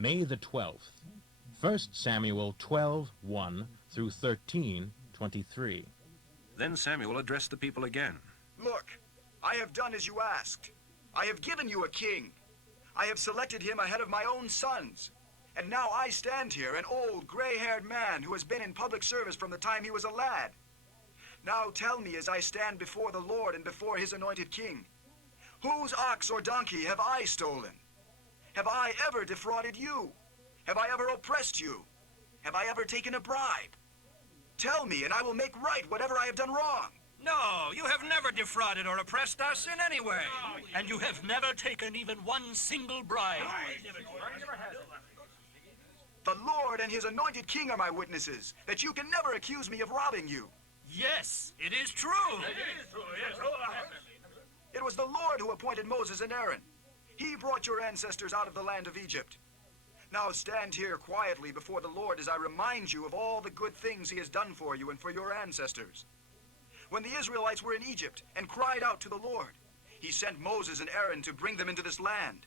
May the 12th. 1 Samuel 12:1 through 13:23. Then Samuel addressed the people again. Look, I have done as you asked. I have given you a king. I have selected him ahead of my own sons. And now I stand here, an old, gray-haired man who has been in public service from the time he was a lad. Now tell me as I stand before the Lord and before his anointed king, whose ox or donkey have I stolen? Have I ever defrauded you? Have I ever oppressed you? Have I ever taken a bribe? Tell me, and I will make right whatever I have done wrong. No, you have never defrauded or oppressed us in any way. And you have never taken even one single bribe. The Lord and his anointed king are my witnesses, that you can never accuse me of robbing you. Yes, it is true. It was the Lord who appointed Moses and Aaron. He brought your ancestors out of the land of Egypt. Now stand here quietly before the Lord as I remind you of all the good things he has done for you and for your ancestors. When the Israelites were in Egypt and cried out to the Lord, he sent Moses and Aaron to bring them into this land.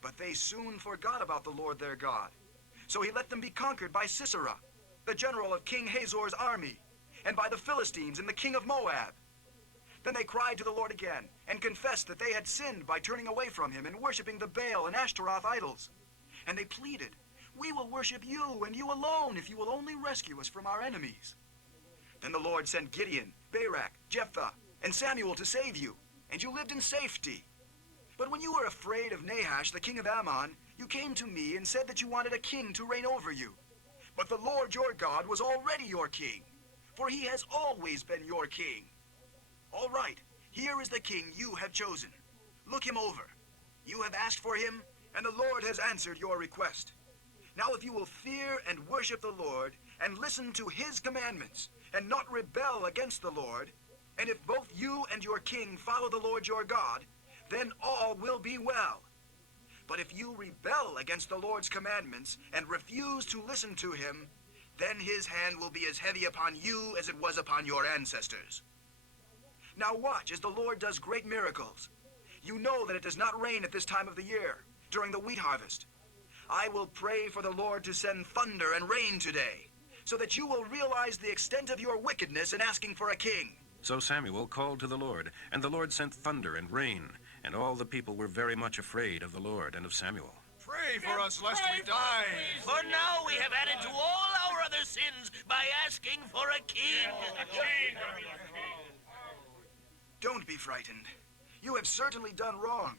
But they soon forgot about the Lord their God. So he let them be conquered by Sisera, the general of King Hazor's army, and by the Philistines and the king of Moab. Then they cried to the Lord again and confessed that they had sinned by turning away from him and worshiping the Baal and Ashtaroth idols. And they pleaded, "We will worship you and you alone if you will only rescue us from our enemies." Then the Lord sent Gideon, Barak, Jephthah, and Samuel to save you, and you lived in safety. But when you were afraid of Nahash, the king of Ammon, you came to me and said that you wanted a king to reign over you. But the Lord your God was already your king, for he has always been your king. All right, here is the king you have chosen. Look him over. You have asked for him, and the Lord has answered your request. Now if you will fear and worship the Lord, and listen to his commandments, and not rebel against the Lord, and if both you and your king follow the Lord your God, then all will be well. But if you rebel against the Lord's commandments and refuse to listen to him, then his hand will be as heavy upon you as it was upon your ancestors. Now watch as the Lord does great miracles. You know that it does not rain at this time of the year, during the wheat harvest. I will pray for the Lord to send thunder and rain today, so that you will realize the extent of your wickedness in asking for a king. So Samuel called to the Lord, and the Lord sent thunder and rain, and all the people were very much afraid of the Lord and of Samuel. Pray for us lest we die. For now we have added to all our other sins by asking for a king. Don't be frightened. You have certainly done wrong.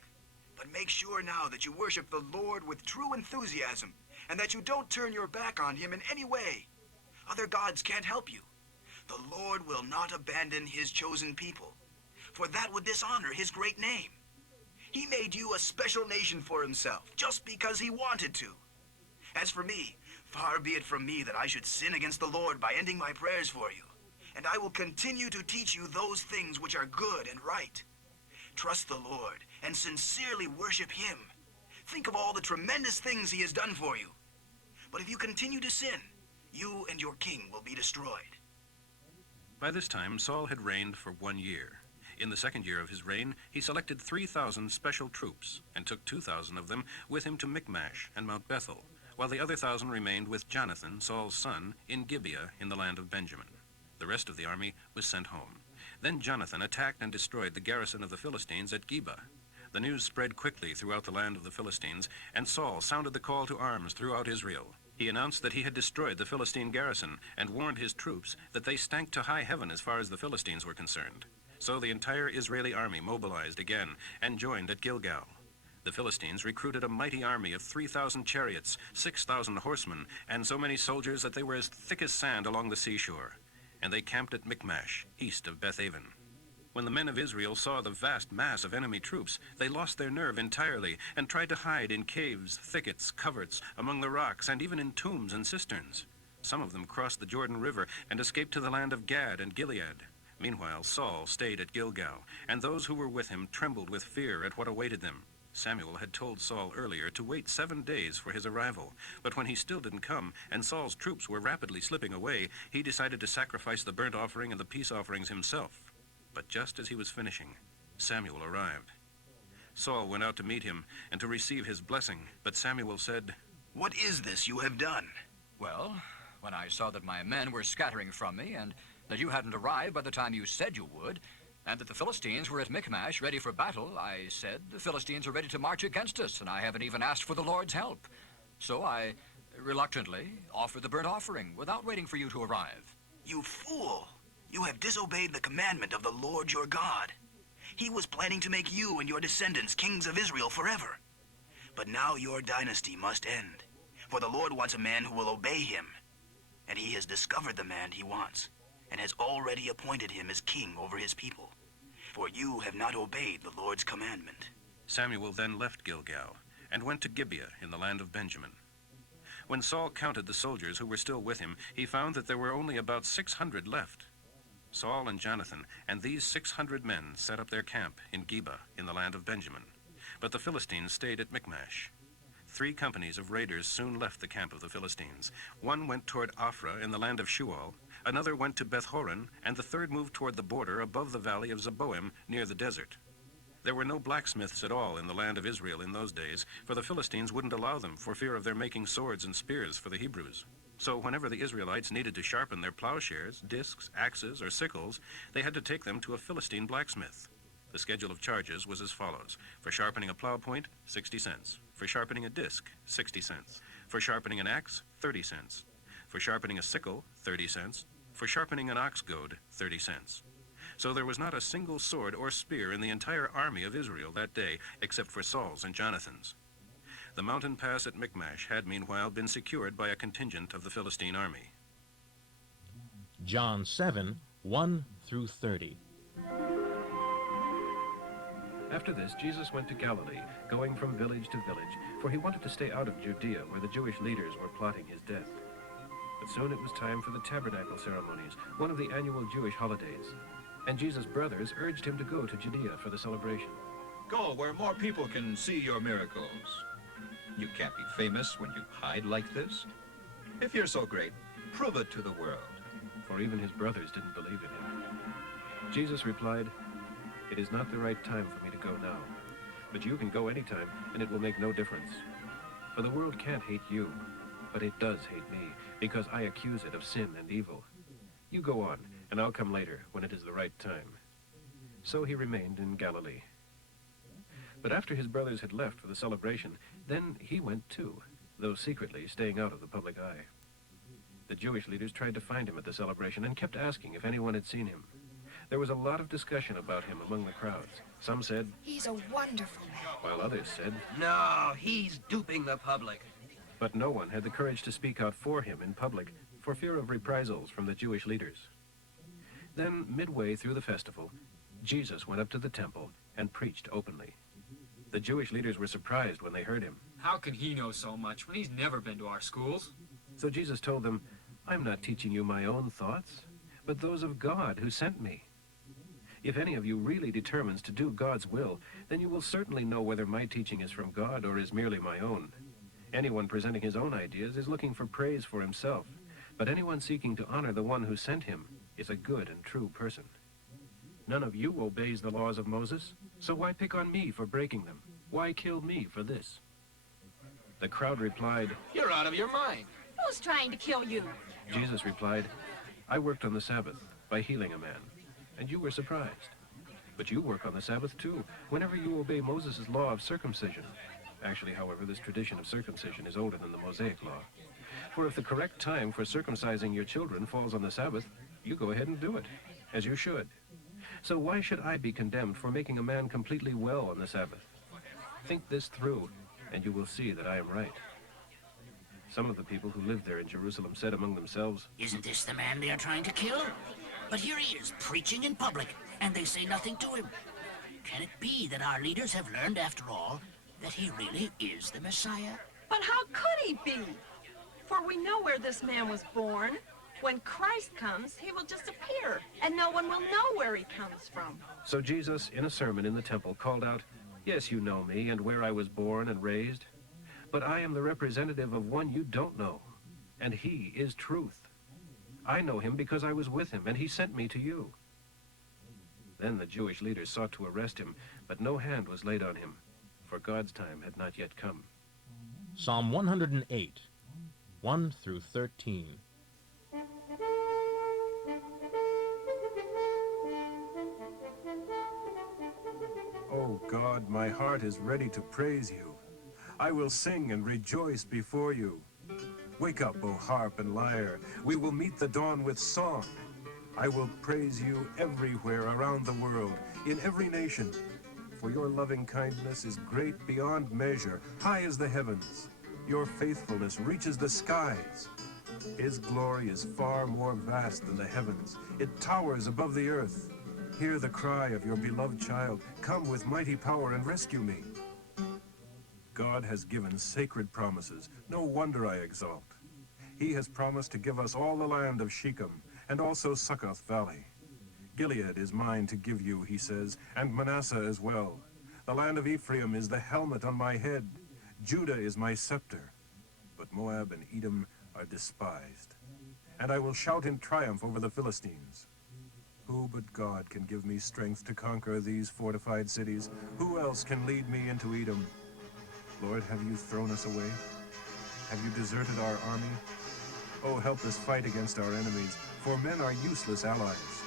But make sure now that you worship the Lord with true enthusiasm, and that you don't turn your back on him in any way. Other gods can't help you. The Lord will not abandon his chosen people, for that would dishonor his great name. He made you a special nation for himself, just because he wanted to. As for me, far be it from me that I should sin against the Lord by ending my prayers for you, and I will continue to teach you those things which are good and right. Trust the Lord and sincerely worship him. Think of all the tremendous things he has done for you. But if you continue to sin, you and your king will be destroyed. By this time, Saul had reigned for 1 year. In the second year of his reign, he selected 3,000 special troops and took 2,000 of them with him to Michmash and Mount Bethel, while the other 1,000 remained with Jonathan, Saul's son, in Gibeah in the land of Benjamin. The rest of the army was sent home. Then Jonathan attacked and destroyed the garrison of the Philistines at Geba. The news spread quickly throughout the land of the Philistines, and Saul sounded the call to arms throughout Israel. He announced that he had destroyed the Philistine garrison and warned his troops that they stank to high heaven as far as the Philistines were concerned. So the entire Israeli army mobilized again and joined at Gilgal. The Philistines recruited a mighty army of 3,000 chariots, 6,000 horsemen, and so many soldiers that they were as thick as sand along the seashore. And they camped at Michmash, east of Bethaven. When the men of Israel saw the vast mass of enemy troops, they lost their nerve entirely and tried to hide in caves, thickets, coverts, among the rocks, and even in tombs and cisterns. Some of them crossed the Jordan River and escaped to the land of Gad and Gilead. Meanwhile, Saul stayed at Gilgal, and those who were with him trembled with fear at what awaited them. Samuel had told Saul earlier to wait 7 days for his arrival, but when he still didn't come, and Saul's troops were rapidly slipping away, he decided to sacrifice the burnt offering and the peace offerings himself. But just as he was finishing, Samuel arrived. Saul went out to meet him and to receive his blessing, but Samuel said, What is this you have done? Well, when I saw that my men were scattering from me, and that you hadn't arrived by the time you said you would, and that the Philistines were at Michmash ready for battle, I said, the Philistines are ready to march against us, and I haven't even asked for the Lord's help. So I, reluctantly, offered the burnt offering without waiting for you to arrive. You fool! You have disobeyed the commandment of the Lord your God. He was planning to make you and your descendants kings of Israel forever. But now your dynasty must end, for the Lord wants a man who will obey him. And he has discovered the man he wants, and has already appointed him as king over his people. For you have not obeyed the Lord's commandment. Samuel then left Gilgal and went to Gibeah in the land of Benjamin. When Saul counted the soldiers who were still with him, he found that there were only about 600 left. Saul and Jonathan and these 600 men set up their camp in Geba in the land of Benjamin. But the Philistines stayed at Michmash. 3 companies of raiders soon left the camp of the Philistines. One went toward Ophrah in the land of Shual, another went to Beth-horon, and the third moved toward the border above the valley of Zeboim near the desert. There were no blacksmiths at all in the land of Israel in those days, for the Philistines wouldn't allow them for fear of their making swords and spears for the Hebrews. So whenever the Israelites needed to sharpen their plowshares, discs, axes, or sickles, they had to take them to a Philistine blacksmith. The schedule of charges was as follows. For sharpening a plow point, 60 cents. For sharpening a disc, 60 cents. For sharpening an axe, 30 cents. For sharpening a sickle, 30 cents. For sharpening an ox goad, 30 cents. So there was not a single sword or spear in the entire army of Israel that day, except for Saul's and Jonathan's. The mountain pass at Michmash had meanwhile been secured by a contingent of the Philistine army. John 7, 1 through 30. After this, Jesus went to Galilee, going from village to village, for he wanted to stay out of Judea, where the Jewish leaders were plotting his death. But soon it was time for the tabernacle ceremonies, one of the annual Jewish holidays. And Jesus' brothers urged him to go to Judea for the celebration. Go where more people can see your miracles. You can't be famous when you hide like this. If you're so great, prove it to the world. For even his brothers didn't believe in him. Jesus replied, "It is not the right time for me to go now, but you can go anytime, and it will make no difference. For the world can't hate you, but it does hate me, because I accuse it of sin and evil. You go on, and I'll come later, when it is the right time." So he remained in Galilee. But after his brothers had left for the celebration, then he went too, though secretly staying out of the public eye. The Jewish leaders tried to find him at the celebration and kept asking if anyone had seen him. There was a lot of discussion about him among the crowds. Some said, "He's a wonderful man," while others said, "No, he's duping the public." But no one had the courage to speak out for him in public for fear of reprisals from the Jewish leaders. Then, midway through the festival, Jesus went up to the temple and preached openly. The Jewish leaders were surprised when they heard him. "How can he know so much when he's never been to our schools?" So Jesus told them, "I'm not teaching you my own thoughts, but those of God who sent me. If any of you really determines to do God's will, then you will certainly know whether my teaching is from God or is merely my own. Anyone presenting his own ideas is looking for praise for himself, but anyone seeking to honor the one who sent him is a good and true person. None of you obeys the laws of Moses, so why pick on me for breaking them? Why kill me for this?" The crowd replied, "You're out of your mind." "Who's trying to kill you?" Jesus replied, "I worked on the Sabbath by healing a man, and you were surprised. But you work on the Sabbath too, whenever you obey Moses' law of circumcision. Actually, however, this tradition of circumcision is older than the Mosaic law. For if the correct time for circumcising your children falls on the Sabbath, you go ahead and do it, as you should. So why should I be condemned for making a man completely well on the Sabbath? Think this through, and you will see that I am right." Some of the people who lived there in Jerusalem said among themselves, "Isn't this the man they are trying to kill? But here he is, preaching in public, and they say nothing to him. Can it be that our leaders have learned, after all, that he really is the Messiah?" But how could he be? For we know where this man was born. When Christ comes, he will just appear, and no one will know where he comes from. So Jesus, in a sermon in the temple, called out, "Yes, you know me and where I was born and raised. But I am the representative of one you don't know, and he is truth. I know him because I was with him, and he sent me to you." Then the Jewish leaders sought to arrest him, but no hand was laid on him, for God's time had not yet come. Psalm 108, 1 through 13. O God, my heart is ready to praise you. I will sing and rejoice before you. Wake up, O harp and lyre. We will meet the dawn with song. I will praise you everywhere around the world, in every nation. For your loving kindness is great beyond measure, high as the heavens. Your faithfulness reaches the skies. His glory is far more vast than the heavens. It towers above the earth. Hear the cry of your beloved child. Come with mighty power and rescue me. God has given sacred promises. No wonder I exult. He has promised to give us all the land of Shechem, and also Succoth Valley. Gilead is mine to give you, he says, and Manasseh as well. The land of Ephraim is the helmet on my head. Judah is my scepter. But Moab and Edom are despised. And I will shout in triumph over the Philistines. Who but God can give me strength to conquer these fortified cities? Who else can lead me into Edom? Lord, have you thrown us away? Have you deserted our army? Oh, help us fight against our enemies, for men are useless allies.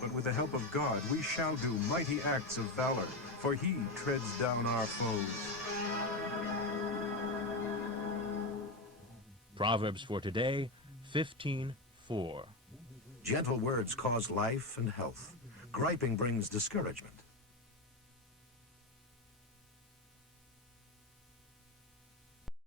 But with the help of God, we shall do mighty acts of valor, for he treads down our foes. Proverbs for today, 15:4. Gentle words cause life and health. Griping brings discouragement.